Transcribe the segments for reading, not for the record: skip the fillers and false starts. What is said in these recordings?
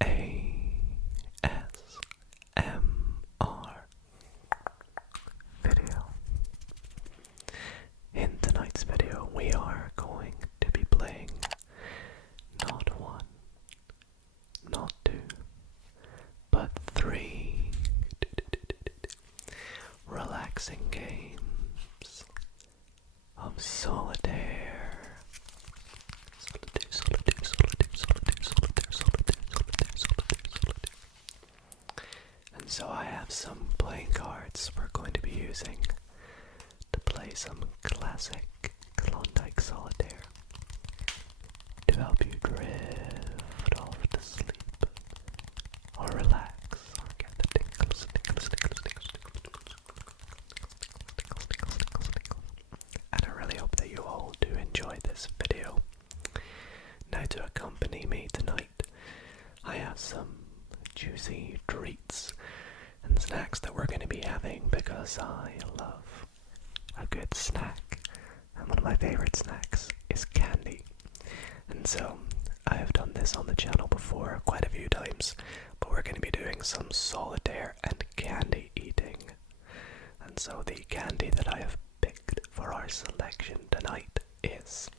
ASMR video. In tonight's video, we are going to be playing not one, not two, but three relaxing games of Solitaire. And so I have some playing cards we're going to be using to play some classic Klondike Solitaire to help you drift off to sleep or relax or get the tingles. And I really hope that you all do enjoy this video. Now, to accompany me tonight, I have some juicy treats and snacks that we're going to be having because I love a good snack. And one of my favorite snacks is candy. And so I have done this on the channel before quite a few times, but we're going to be doing some solitaire and candy eating. And so the candy that I have picked for our selection tonight is,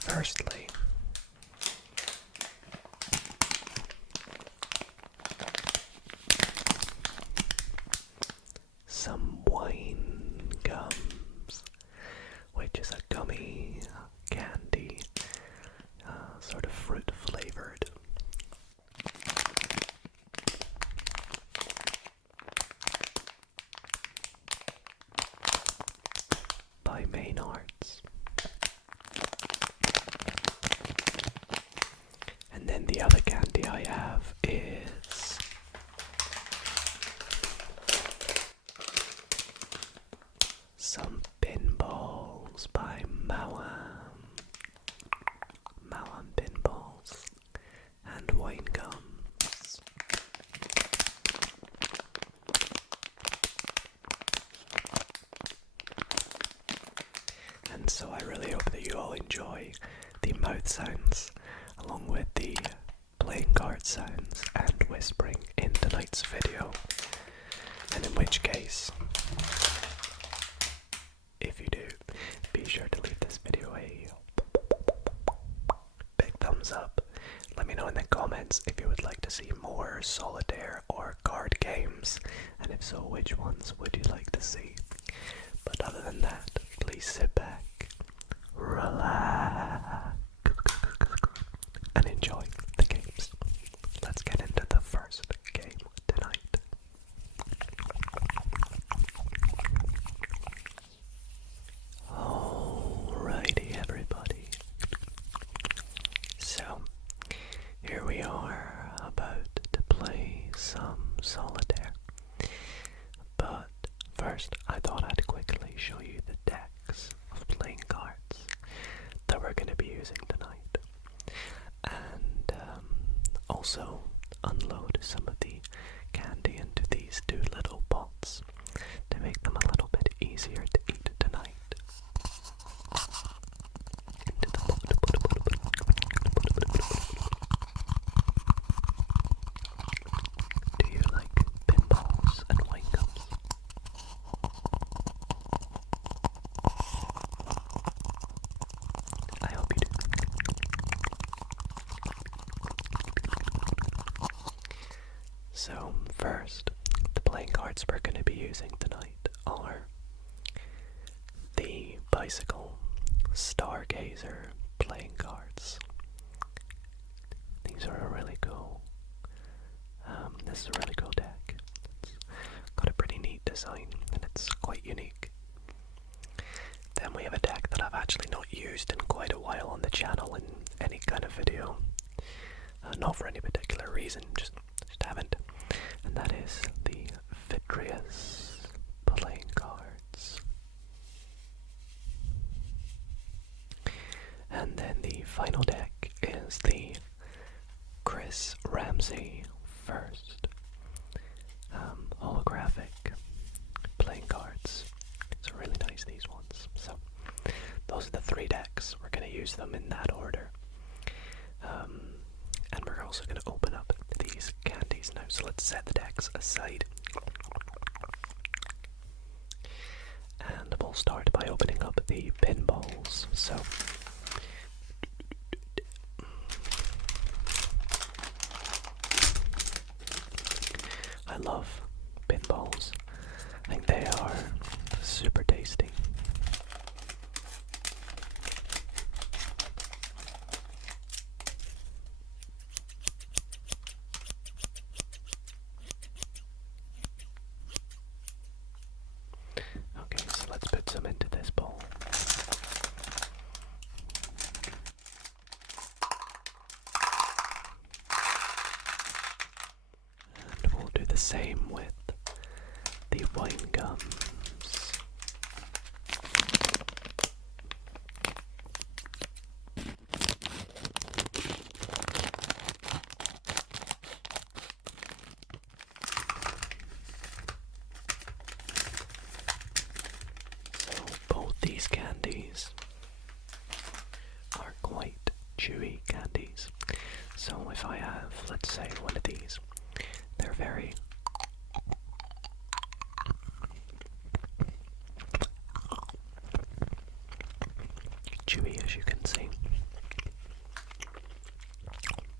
firstly, some wine gums, which is a gummy candy, sort of fruit flavored. By Main Arts. And then the other candy I have is some pinballs by Mawam pinballs and wine gums. And so I really hope that you all enjoy the mouth sounds along with the playing card sounds and whispering in tonight's video. And in which case, if you do, be sure to leave this video a big thumbs up. Let me know in the comments if you would like to see more solitaire or card games, and if so, which ones would you like to see. But other than that, please sit back, relax, and enjoy the games. Let's get into the first game tonight. Alrighty, everybody. So, here we are about to play some solitaire. But first, I thought I'd quickly show you the decks of playing cards that we're going to be using tonight. And also unload some of the candy into these two little pots to make them a little bit easier to eat tonight. Into the pot. Do you like pinballs and wine gums? I hope you do. So first, the playing cards we're going to be using tonight are the Bicycle Stargazer playing cards. These are a really cool, this is a really cool deck. It's got a pretty neat design and it's quite unique. Then we have a deck that I've actually not used in quite a while on the channel in any kind of video. Not for any particular reason, just haven't. And that is the Vitreous playing cards. And then the final deck is the Chris Ramsey First holographic playing cards. It's really nice, these ones. So those are the three decks. We're going to use them in that order. also going to open up these candies now. So let's set the decks aside. And we'll start by opening up the pinballs. So I love pinballs. I think they are super tasty. Okay, so let's put some into this bowl. And we'll do the same with the wine gums. So both these candies are quite chewy candies. So if I have, let's say, one of these, they're very chewy, as you can see.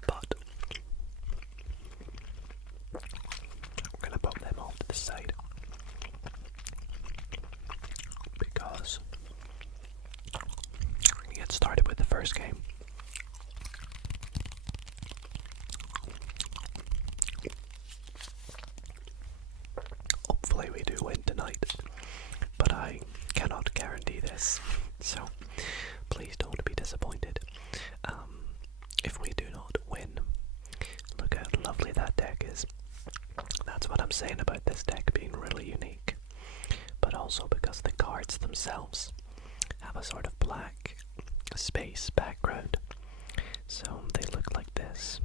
But we're going to put them off to the side because we're going to get started with the first game. Hopefully we do win tonight, but I cannot guarantee this, so please don't be disappointed. If we do not win, look how lovely that deck is. That's what I'm saying about this deck being really unique, but also because the cards themselves have a sort of black space background, so they look like this.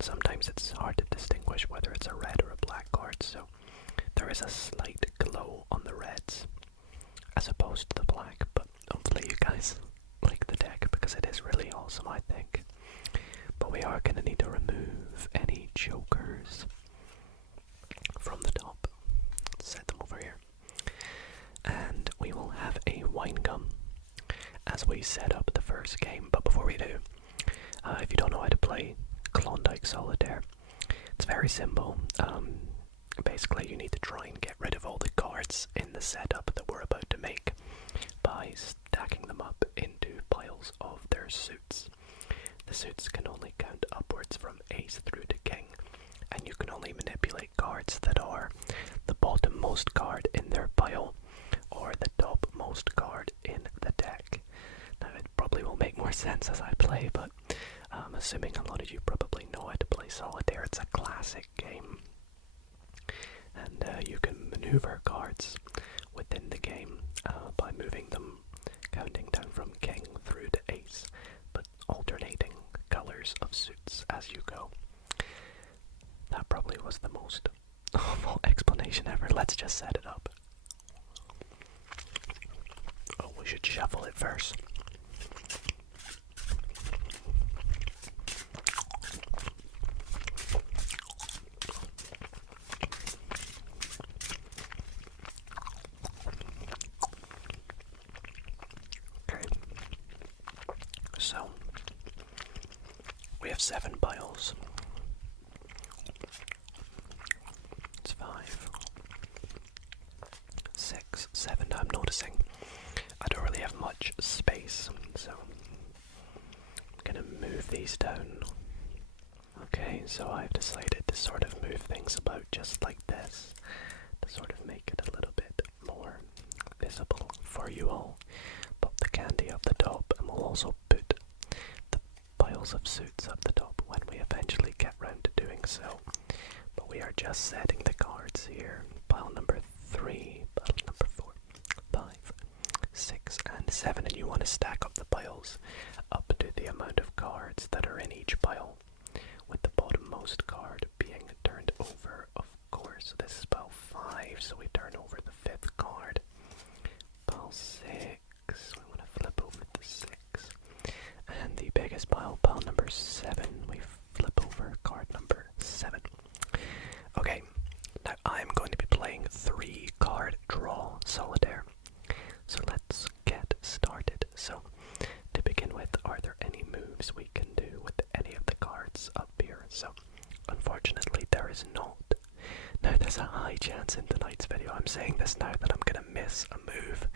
Sometimes it's hard to distinguish whether it's a red or a black card, so there is a slight glow on the reds as opposed to the black, but hopefully you guys like the deck because it is really awesome, I think. But we are going to need to remove any jokers from the top. Let's set them over here. And we will have a wine gum as we set up the first game. But before we do, if you don't know how to play Klondike Solitaire, it's very simple. Basically, you need to try and get rid of all the cards in the setup that we're about to make by stacking them up into piles of their suits. The suits can only count upwards from ace through to king, and you can only manipulate cards that are the bottommost card in their pile or the topmost card in the deck. Now, it probably will make more sense as I play, but assuming a lot of you probably know how to play Solitaire, it's a classic game. And you can maneuver cards within the game by moving them, counting down from king through to ace, but alternating colors of suits as you go. That probably was the most awful explanation ever. Let's just set it up. Oh, we should shuffle it first. So, we have 7 piles. It's 5, 6, 7. I'm noticing I don't really have much space, so I'm gonna move these down. Okay, so I've decided to sort of move things about just like this to sort of make it a little bit more visible for you all. Pop the candy up the top, and we'll also put the piles of suits up the top when we eventually get round to doing so. But we are just setting the cards here. Pile number 3, pile number 4, 5, 6, and 7, and you want to stack up the piles up to the amount of cards that are in each pile, with the bottommost card being turned over, of course. This is pile 5, so we turn over the 5th card. Pile 6, we want to flip over the 6. And the biggest pile, pile number 7, we as we can do with any of the cards up here. So unfortunately there is not. Now there's a high chance in tonight's video, I'm saying this now, that I'm gonna miss a move,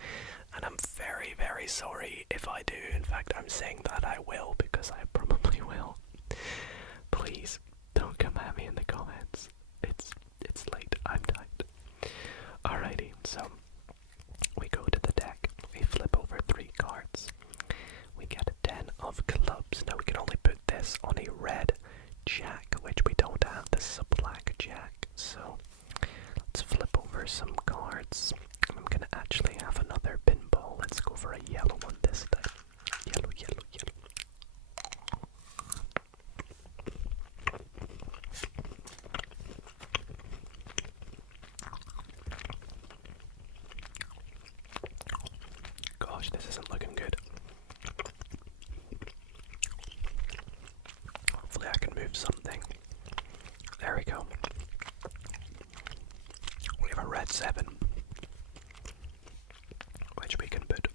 and I'm very, very sorry if I do. In fact, I'm saying that I will, because I probably will. Please don't come at me in the comments. It's late, I'm tired. Alrighty, so we go to the deck, we flip over 3 cards, we get a 10 of clubs. Now we can only put this on a red jack, which we don't have. This is a black jack, so let's flip over some cards. I'm gonna actually have another pinball. Let's go for a yellow one this time. Yellow, yellow, yellow. Gosh, this isn't looking good. Hopefully I can move something. There we go. We have a red 7, which we can put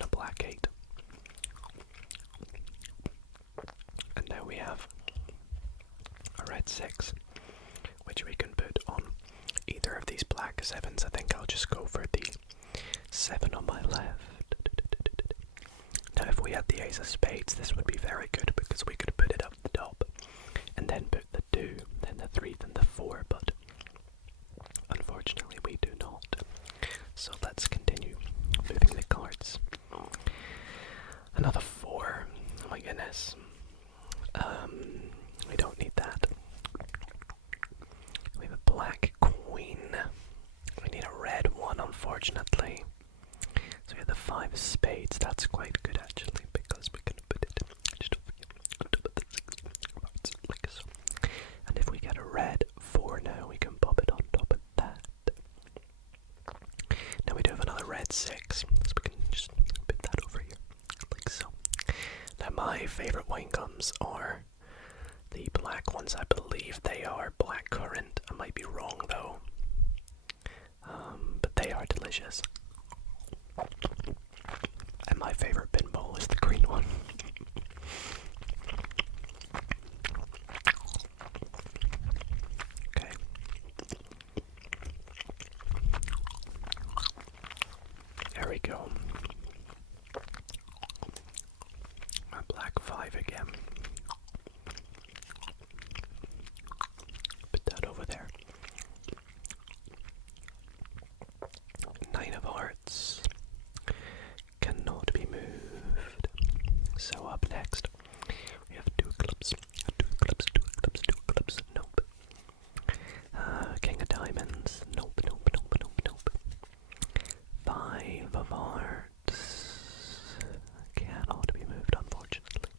on a black 8. And now we have a red 6, which we can put on either of these black 7s. I think I'll just go for the 7 on my left. Now if we had the ace of spades, this would be very good, because we could put it up the top and then put the 2, then the 3, then the 4, but unfortunately we do not. So let's continue moving the cards. Another 4. Oh my goodness. We don't need that. We have a black queen. We need a red 1, unfortunately. So we have the 5 of spades. That's quite good actually, because we can put it just like so. And if we get a red 4 now, we can pop it on top of that. Now we do have another red 6, so we can just put that over here, like so. Now my favourite wine gums are the black ones. I believe they are black currant. I might be wrong though. But they are delicious. And my favourite pinball is the green one. Okay. There we go. My black 5 again. Put that over there. 9 of hearts. Cannot be moved. So up next, we have 2 clubs. 2 clubs, 2 clubs, 2 clubs. Nope. King of diamonds. Nope, nope, nope, nope, nope. 5 of hearts. Cannot be moved, unfortunately.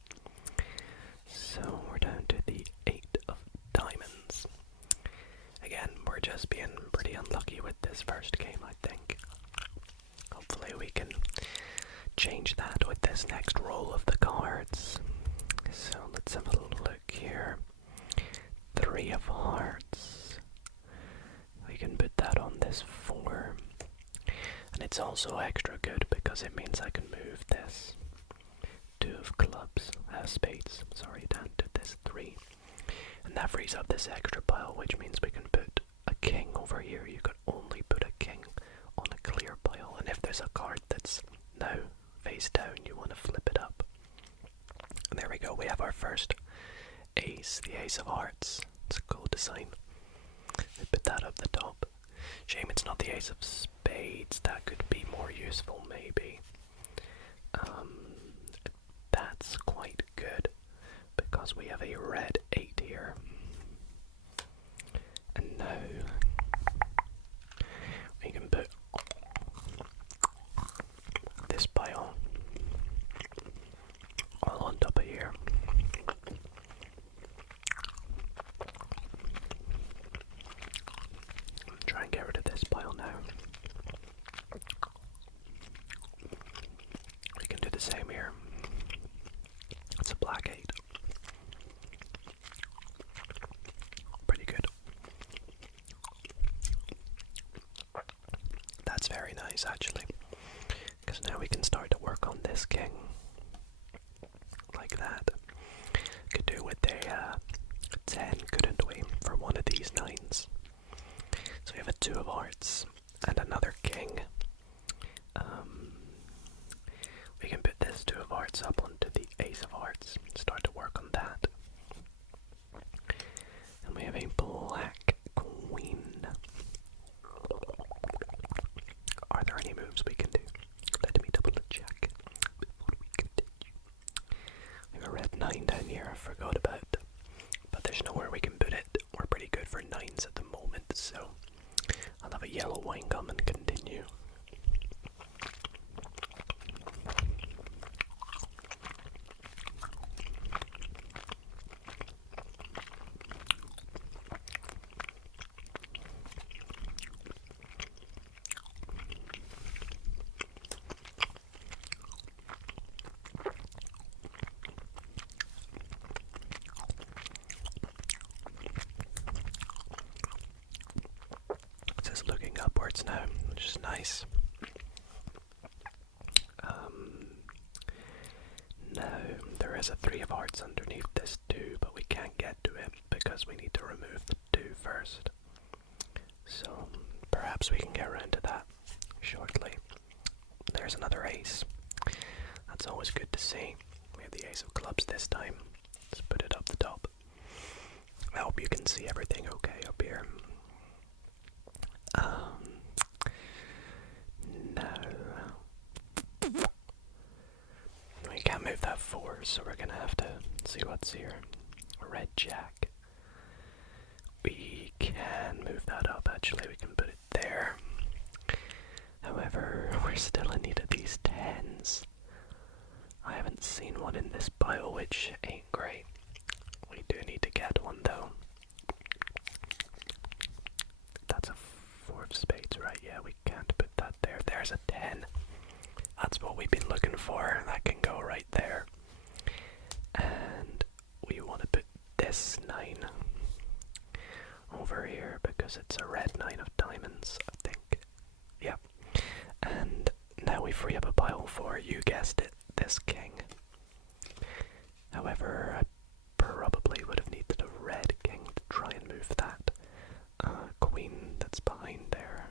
So we're down to the 8 of diamonds. Again, we're just being pretty unlucky with this first game, I think. Hopefully we can change that with this next roll of the cards. So let's have a look here. 3 of hearts. We can put that on this 4. And it's also extra good because it means I can move this 2 of clubs, spades, sorry, down to this 3. And that frees up this extra pile, which means we can put a king over here. You can only put a king on a clear pile. And if there's a card that's now face down, you want to flip it up. And there we go, we have our first ace, the ace of hearts. It's a cool design. We put that up the top. Shame it's not the ace of spades. That could be more useful maybe. That's quite good because we have a red 8 here. And now we can put this pile all on top of here. Try and get rid of this pile now. We can do the same here. It's a black 8. Pretty good. That's very nice actually, because now we can start to work on this king like that. 10, couldn't we, for one of these 9s? So we have a 2 of hearts and another king. We can put this 2 of hearts up onto the ace of hearts and start to work on that. And we have a black queen. Are there any moves we can do? Let me double check before we continue. We have a red 9 down here I forgot about, but there's nowhere we can put it. We're pretty good for 9s at the moment, so I'll have a yellow wine gum and continue. Looking upwards now, which is nice. Now, there is a 3 of hearts underneath this 2, but we can't get to it because we need to remove the 2 first. So, perhaps we can get around to that shortly. There's another ace. That's always good to see. We have the ace of clubs this time. Let's put it up the top. I hope you can see everything okay up here. No. We can't move that 4, so we're gonna have to see what's here. Red jack. We can move that up, actually. We can put it there. However, we're still in need of these 10s. I haven't seen one in this pile, which ain't great. We do need to get one, though. That's a 4 of spades, right? Yeah, we can't put that there. There's a 10. That's what we've been looking for. That can go right there. And we want to put this 9 over here because it's a red 9 of diamonds, I think. Yeah. And now we free up a pile for, you guessed it, this king. However, I probably would have needed a red king to try and move that queen that's behind there,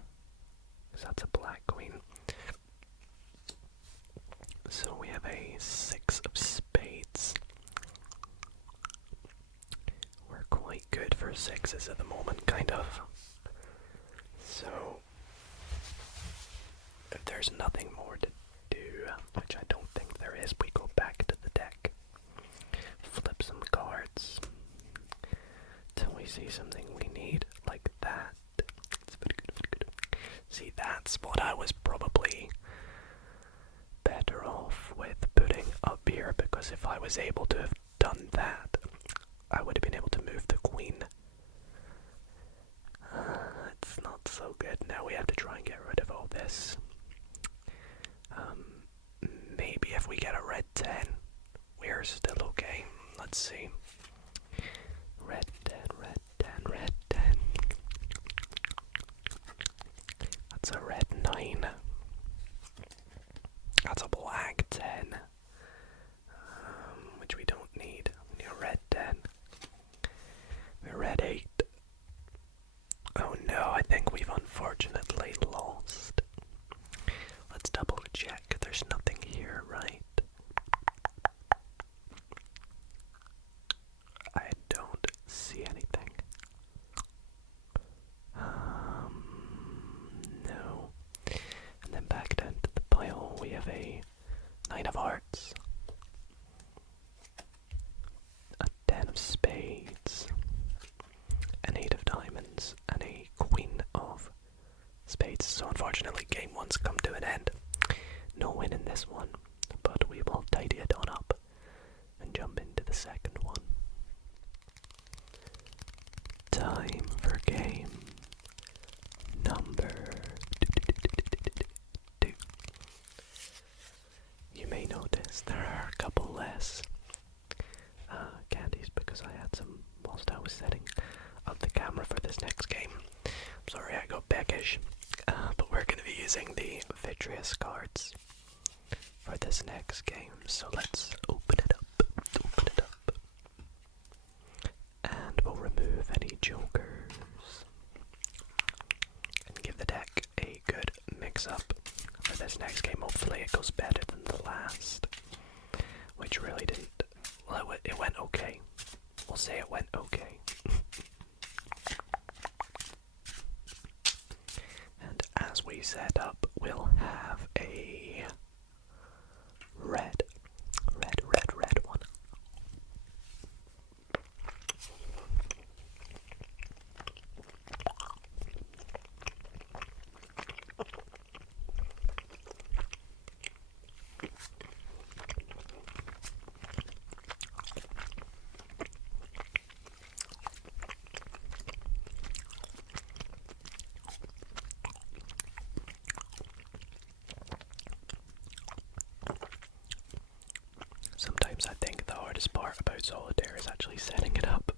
because that's a black queen. So we have a 6 of spades. We're quite good for 6s at the moment, kind of. So if there's nothing more to do, which I don't think there is, we go back to the deck, flip some cards till we see something we need, like that. See, that's what I was probably better off with putting up here, because if I was able to have done that, I would have been able to move the queen. It's not so good. Now we have to try and get rid of all this. Maybe if we get a red 10, we're still okay. Let's see. Red 10, red 10, red 10. That's a red 9. That's a black 10. Which we don't need. We need a red 10. We're red 8. Oh no, I think we've unfortunately lost. Let's double check. There's nothing here, right? I don't see anything. No. And then back down to the pile, we have a 9 of hearts, a 10 of spades, an 8 of diamonds, and a queen of spades. So unfortunately, game 1's come to an end. No win in this one, but we will tidy it on up and jump into the second one. Time for game number 2. You may notice there are a couple less candies because I had some whilst I was setting up the camera for this next game. I'm sorry I got peckish, but we're going to be using the Vitreous cards for this next game, so let's open it up, and we'll stacks up for this next game. Hopefully it goes better than the last, which really didn't. Well, it went okay. We'll say it went okay. And as we set up, we'll have a red one. Sometimes I think the hardest part about Solitaire is actually setting it up.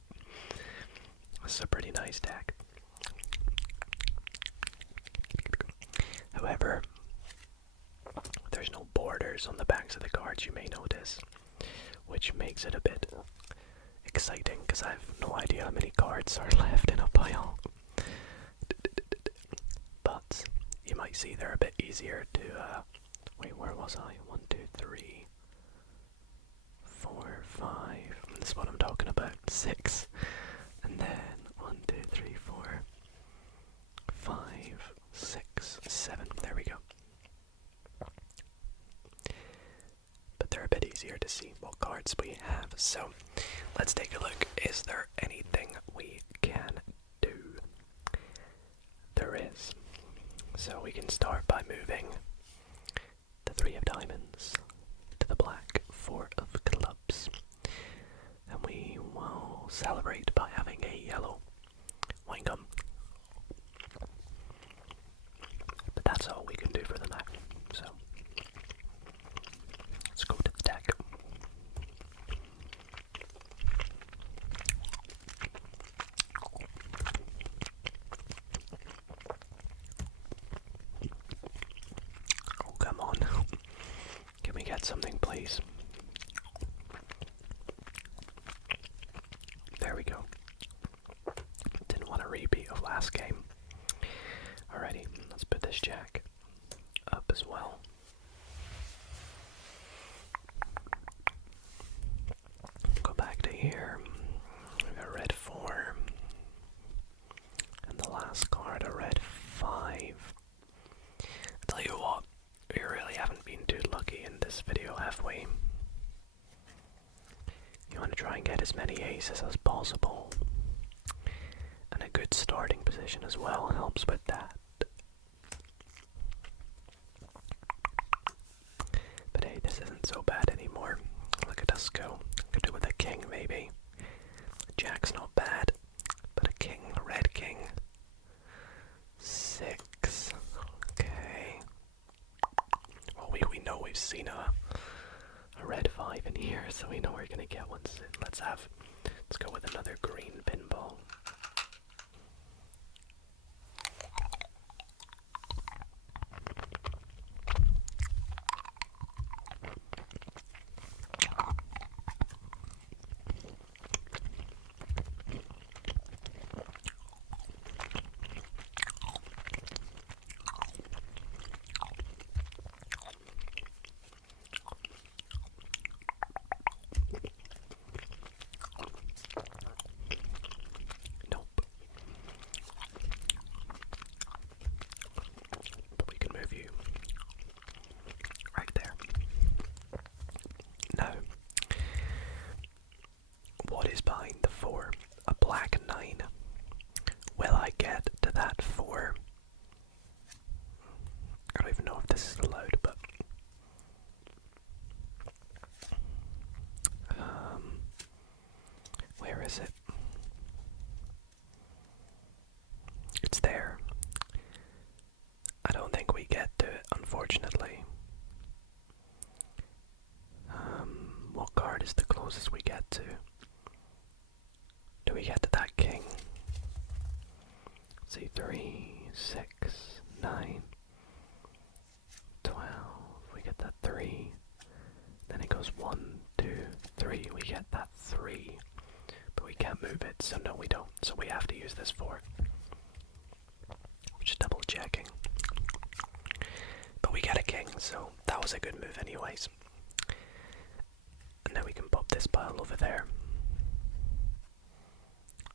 This is a pretty nice deck. However, there's no borders on the backs of the cards, you may notice, which makes it a bit exciting because I have no idea how many cards are left in a pile. But you might see they're a bit easier to, wait, where was I? 1, 2, 3, 4, 5, this is what I'm talking about, 6, and then 1, 2, 3, 4, 5, 6, 7, there we go. But they're a bit easier to see what cards we have, so let's take a look. Is there anything we can do? There is. So we can start by moving the 3 of diamonds to the black 4 of clubs. And we will celebrate by having a yellow wine gum. But that's all we can do for the night. So let's go to the deck. Oh, come on. Can we get something, please? There we go. Didn't want a repeat of last game. Alrighty, let's put this jack up as well. Go back to here. We got red 4. And the last card, a red 5. Tell you what, we really haven't been too lucky in this video, have we? You want to try and get as many aces as possible. And a good starting position as well helps with that. But hey, this isn't so bad anymore. Look at us go. Could do with a king maybe. Jack's not bad. But a king, a red king. 6. Okay. Well, we know we've seen a red 5 in here, so we know we're gonna get one soon. Let's go with another green pinball. Is it? It's there. I don't think we get to it, unfortunately. What card is the closest we get to? Do we get to that king? Let's see, 3, 6, 9, 12. We get that 3. Then it goes 1, 2, 3. We get that 3. But we can't move it, so no we don't. So we have to use this 4. Just double checking. get a king, so that was a good move anyways. And now we can pop this pile over there.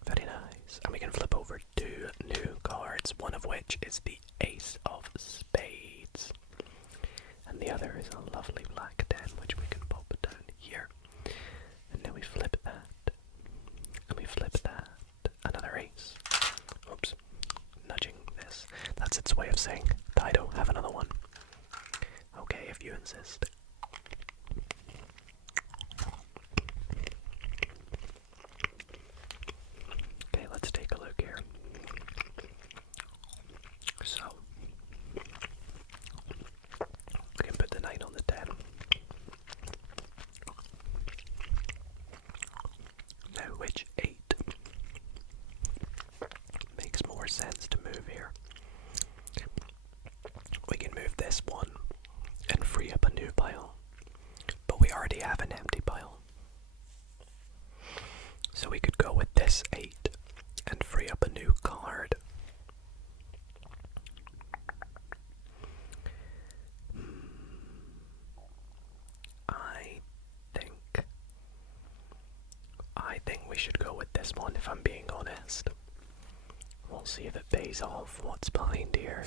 Very nice. And we can flip over 2 new cards, one of which is the Ace of Spades. And the other is a lovely black 10, which we can pop down here. And then we flip that. And we flip that. Another ace. Oops. Nudging this. That's its way of saying, Dido, have another one. Okay, if you insist. Okay, let's take a look here. So, we can put the 9 on the 10. Now, which 8 makes more sense to move here? We can move this one and free up a new pile, but we already have an empty pile. So we could go with this 8 and free up a new card. I think we should go with this one, if I'm being honest. We'll see if it pays off. What's behind here?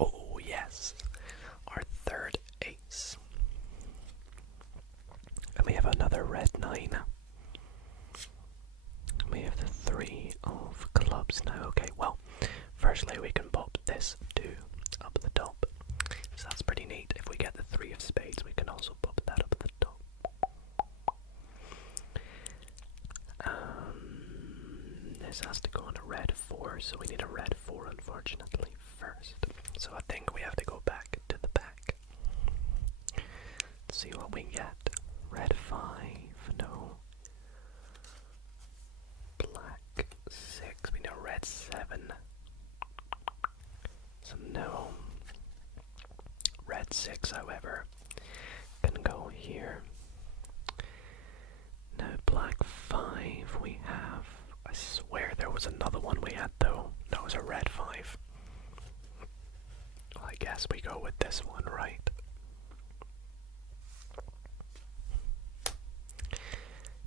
Oh yes, our third ace. And we have another red 9. We have the 3 of clubs now. Okay, well, firstly we can pop this 2 up the top. So that's pretty neat. If we get the 3 of spades, we can also pop that up the top. This has to go on a red 4, so we need a red 4 unfortunately first. So I think we have to go back to the back. Let's see what we get. Red 5, no. Black 6, we know red 7. So no. Red 6, however, can go here. Now black 5 we have. I swear there was another one we had though. No, it was a red 5. Well, I guess we go with this one, right?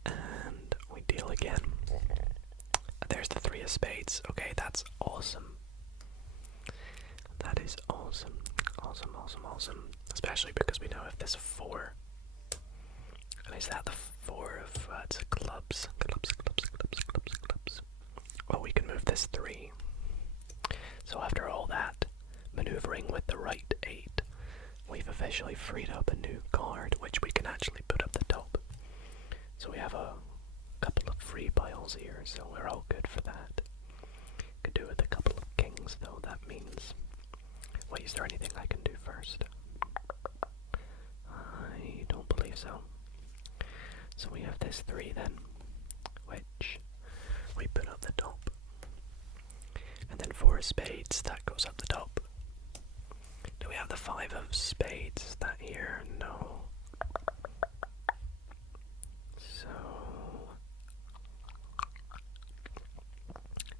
And we deal again. There's the 3 of spades. Okay, that's awesome. That is awesome. Awesome, awesome, awesome. Especially because we know if there's a 4. And is that the 4 of it's clubs? Clubs. Well, we can move this 3. So after all that maneuvering with the right 8, we've officially freed up a new card, which we can actually put up the top. So we have a couple of free piles here, so we're all good for that. Could do with a couple of kings, though. That means... Wait, is there anything I can do first? I don't believe so. So we have this 3 then, which we put up the top. And then 4 of spades, that goes up the top. Do we have the 5 of spades? Is that here? No. So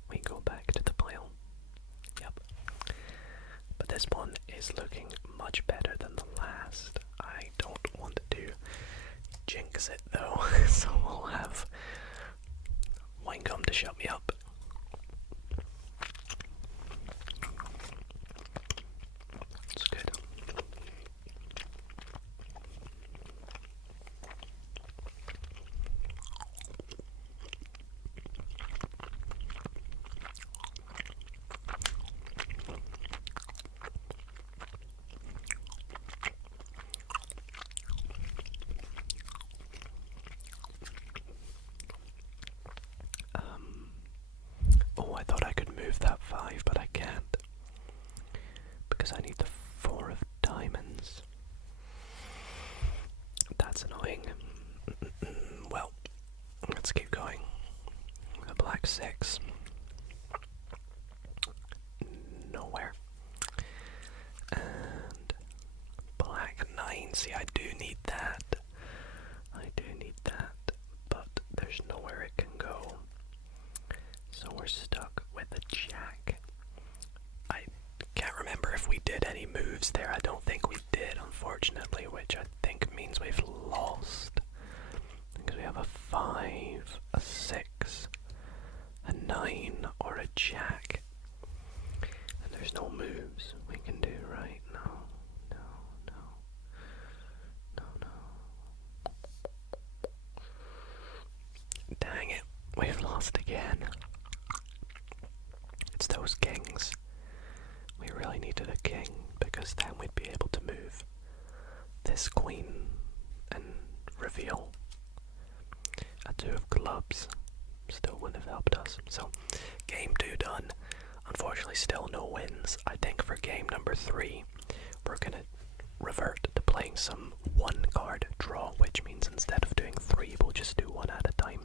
we go back to the pile. Yep. But this one is looking much better than the last. I don't want to jinx it though, so we'll have Webcam to shut me up. It's good. Oh, I thought I could move that 5, but I can't. Because I need the 4 of diamonds. That's annoying. Well, let's keep going. A black 6. Nowhere. And black 9. See, I do need that. I do need that. But there's nowhere it can go. So we're stuck with a jack. I can't remember if we did any moves there. I don't means we've lost. Because we have a 5, a 6, a 9, or a jack. And there's no moves we can do, right? No. Dang it, we've lost again. It's those kings. We really needed a king, because then we'd be able to move this queen and reveal a 2 of clubs. Still wouldn't have helped us. So, game 2 done. Unfortunately, still no wins. I think for game number 3, we're gonna revert to playing some 1-card draw, which means instead of doing 3, we'll just do 1 at a time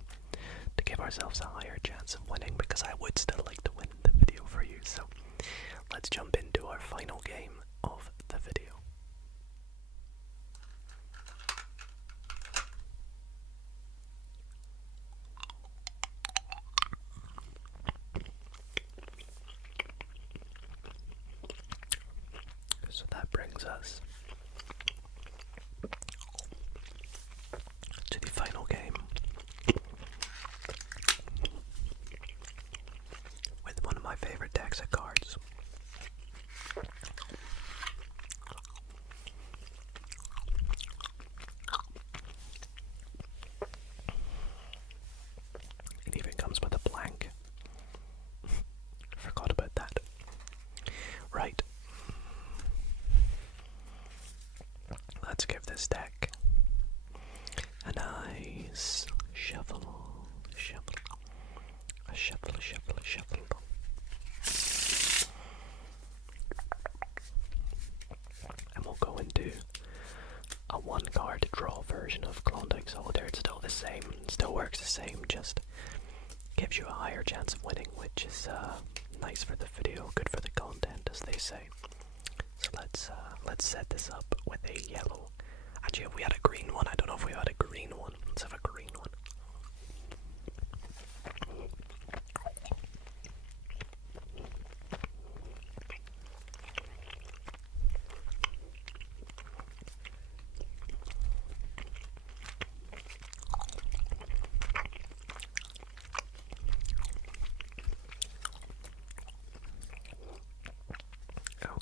to give ourselves a higher chance of winning, because I would still like to win the video for you. So, let's jump into our final game of the video. So that brings us to the final game with one of my favorite decks of cards. It even comes with a blank. Forgot about that. Right. Let's give this deck a nice shuffle. A shuffle. And we'll go into a 1-card draw version of Klondike Solitaire. It's still the same, still works the same, just gives you a higher chance of winning, which is nice for the video, good for the content, as they say. So let's set this up with a yellow. Actually, if we had a green one, I don't know if we had a green one. Let's have a green one.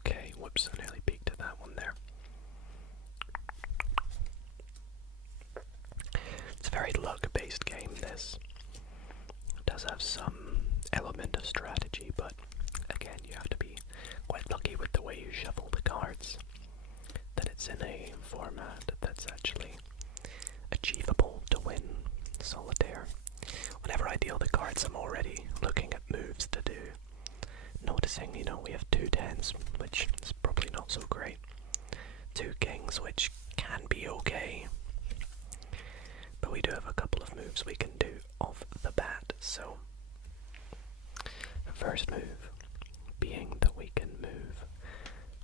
Okay, whoops, I nearly peeked at that one there. It's a very luck-based game, this. It does have some element of strategy, but again, you have to be quite lucky with the way you shuffle the cards, that it's in a format that's actually achievable to win Solitaire. Whenever I deal the cards, I'm already looking at moves to do. Noticing, we have 2 10s, which is probably not so great. 2 kings, which can be okay. But we do have a couple of moves we can do off the bat, so the first move being that we can move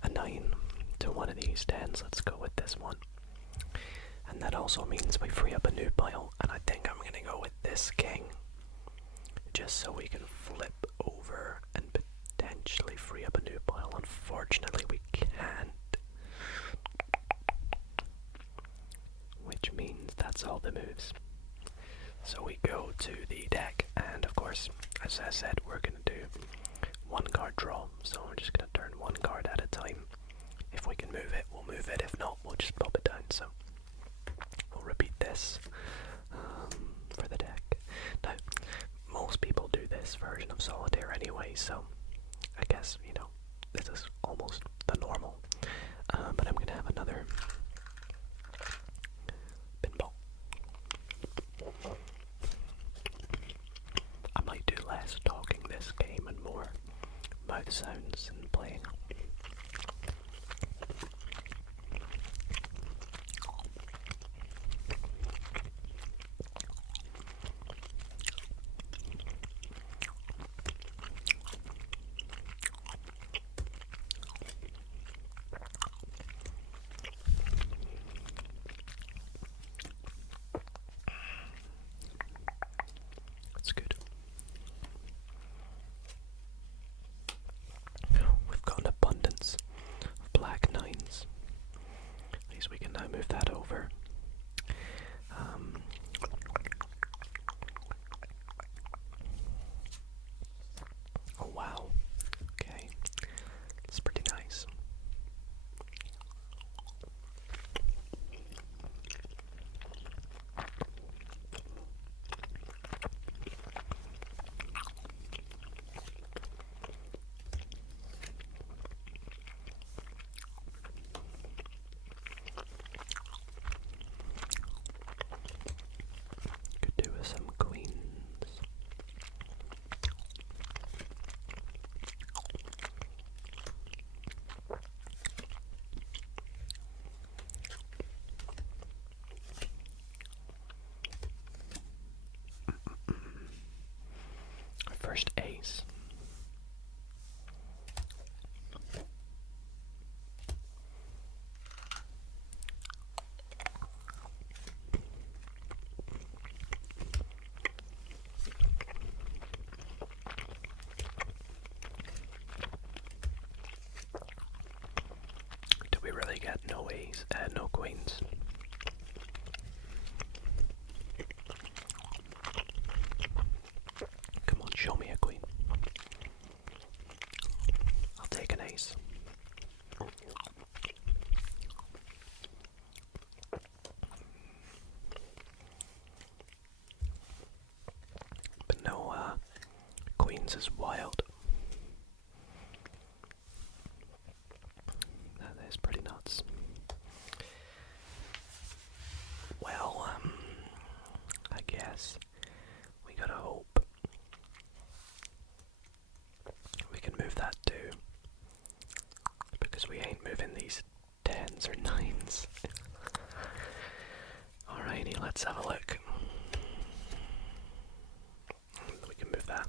a 9 to one of these 10s. Let's go with this one. And that also means we free up a new pile, and I think I'm gonna go with this king, just so we can flip over and potentially free up a new pile. Unfortunately, we can't, which means that's all the moves. So we go to the deck, and of course, as I said, we're gonna do 1-card draw. So we're just gonna turn 1 card at a time. If we can move it, we'll move it. If not, we'll just pop it down. So we'll repeat this for the deck. Now, most people do this version of Solitaire anyway, so I guess, this is almost the normal. But I'm gonna have another pinball. I might do less talking this game and more mouth sounds and playing. no queens. Come on, show me a queen. I'll take an ace. But no, queens is wild. That is pretty nuts. Well, I guess we gotta hope we can move that too, because we ain't moving these 10s or 9s. Alrighty, let's have a look. We can move that.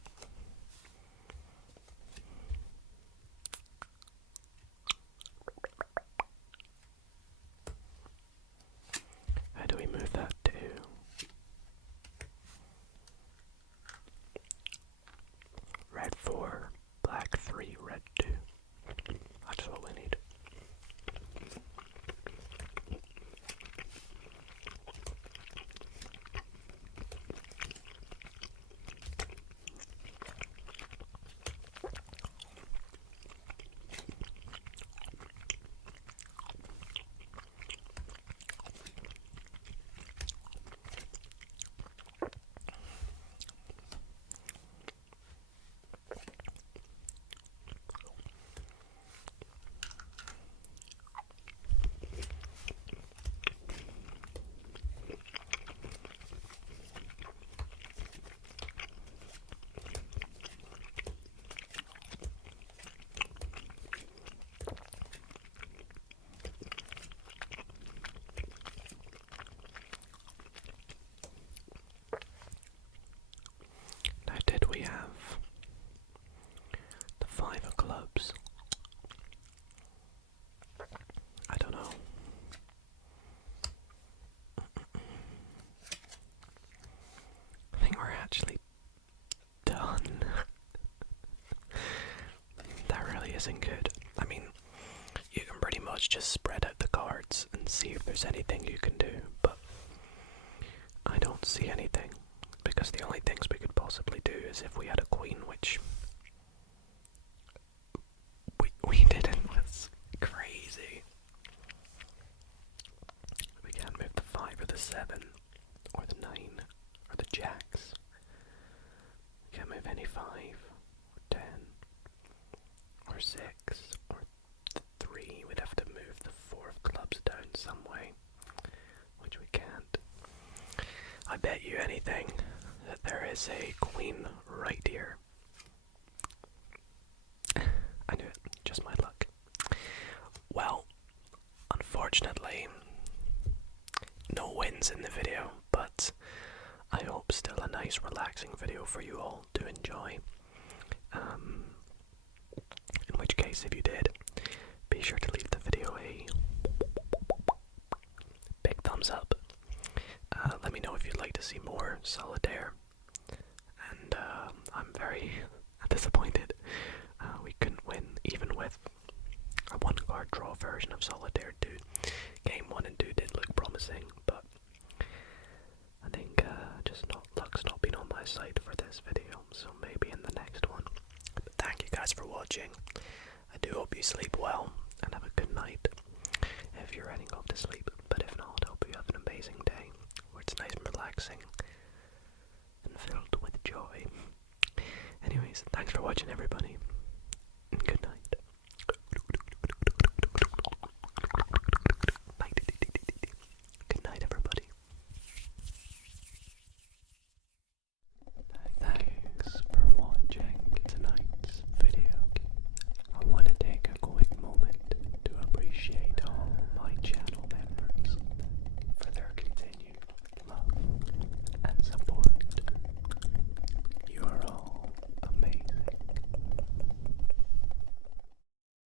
How do we move that to? Red 4, black 3, red 2. That's what we need. Now, did we have the 5 of clubs? I don't know. I think we're actually done. That really isn't good. I mean, you can pretty much just spread out the cards and see if there's anything you can do, but I don't see anything, because the only things we could possibly do is if we had a queen, which we didn't. Was crazy. We can't move the 5 or the 7 or the 9 or the jacks. We can't move any 5 or 10 or 6 or 3. We'd have to move the 4 of clubs down some way, which we can't. I bet you anything that there is a queen right here. I knew it, just my luck. Well, unfortunately, no wins in the video, but I hope still a nice relaxing video for you all to enjoy. In which case, if you did, be sure to leave the video a big thumbs up. Let me know if you'd like to see more Solitaire. And I'm very disappointed we couldn't win, even with a 1-card draw version of Solitaire 2. Game 1 and 2 did look promising, but I think luck's not been on my side for this video, so maybe in the next one. But thank you guys for watching. I do hope you sleep well and have a good night if you're heading off to sleep, but if not, I hope you have an amazing day where it's nice and relaxing and filled with joy. Anyways, thanks for watching, everybody.